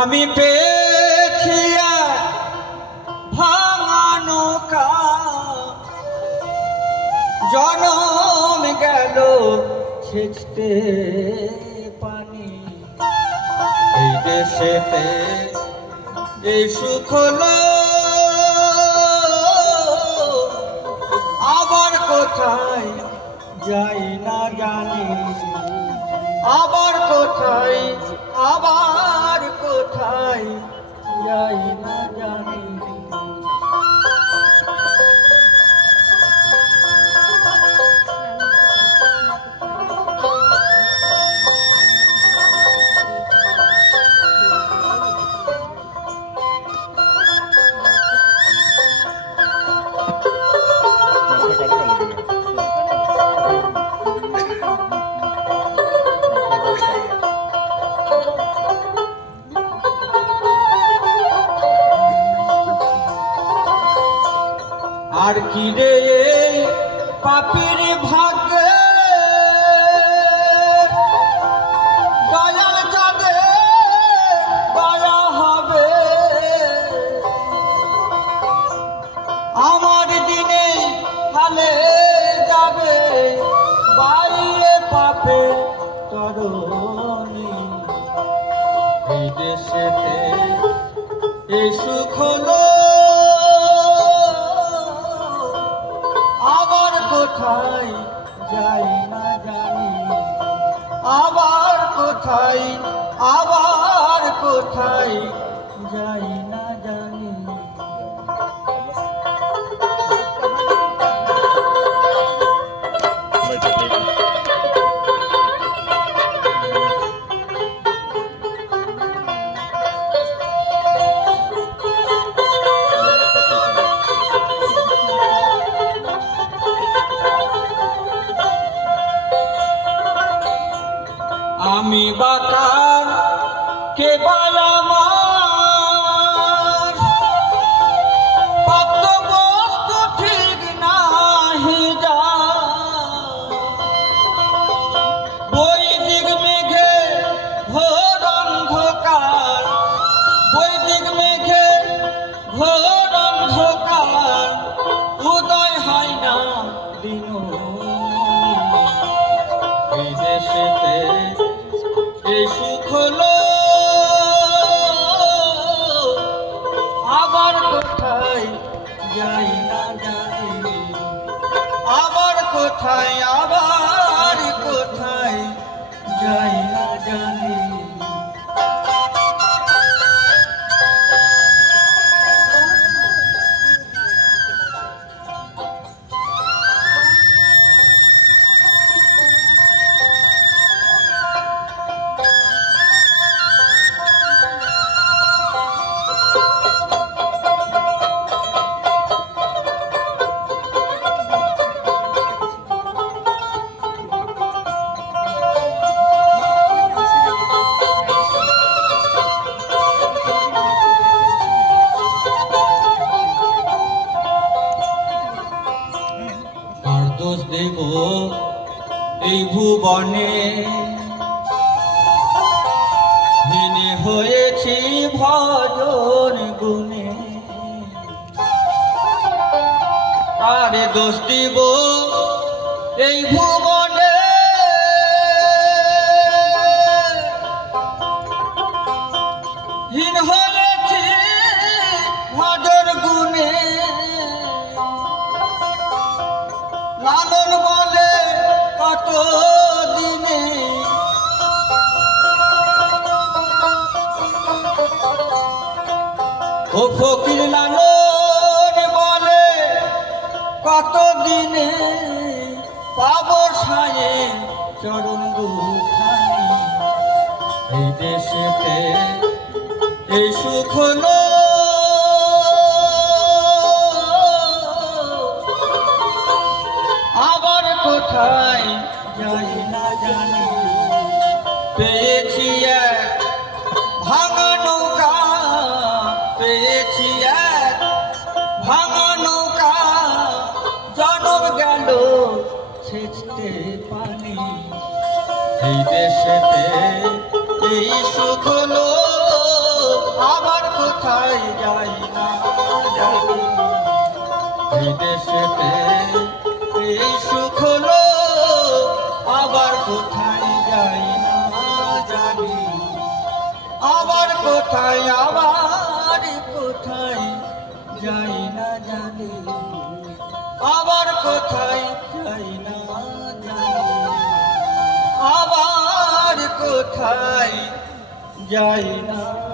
আমি পেয়েছি ভাঙা নৌকা, জনম গেল ছেঁচতে পানি। এই দেশেতে এই সুখ হলো, আবার কোথায় যাই না জানি। আবার কোথায়, আবার কোথায় যাই না জানি। আর কি রে পাপীর ভাগ্যে দয়াল চাঁদে দয়া হবে। আমার দিনে হালে যাবে বাইরে পাপে তরণী। এই দেশেতে এই সুখ হলো, আবার কোথায় যাই না জানি। আবার কোথায়, আবার কোথায় যাই না জানি। আমি বাকার কে বালামার পাত্র বস্তু ঠিক নাহি যা। বৈদিক মেঘে ঘোর অন্ধকার, বৈদিক মেঘে ঘোর অন্ধকার, উদয় হয় না দিন। এই দেশেতে এই সুখ হলো, আবার কোথায় যাই না জানি। আবার কোথায়, আবার কোথায় যাই না জানি। দোষ দেব এই ভুবনে, হীনে হয়েছি ভজন গুণে। আরে দোষ দিব এই ভুবনে, হীন হয়েছি ভজন গুণে। লালন বলে কত দিনে, ও ফকির লালন বলে কত দিনে, পাব সায়ে চরণ দুখানি। এই দেশেতে এই সুখ হলো, আবার কোথায় যাই না জানি। পেয়েছি এক ভাঙা নৌকা, পেয়েছি এক ভাঙা নৌকা, জনম গেল ছেঁচতে পানি। এই দেশেতে এই সুখ হলো, আবার কোথায় যাই না জানি। বিদেশেতে এই সুখ হলো, আবার কোথায় যাই না জানি। আবার কোথায় যাই না জানি। আবার কোথায় যাই না জানি। আবার কোথায় যাই না।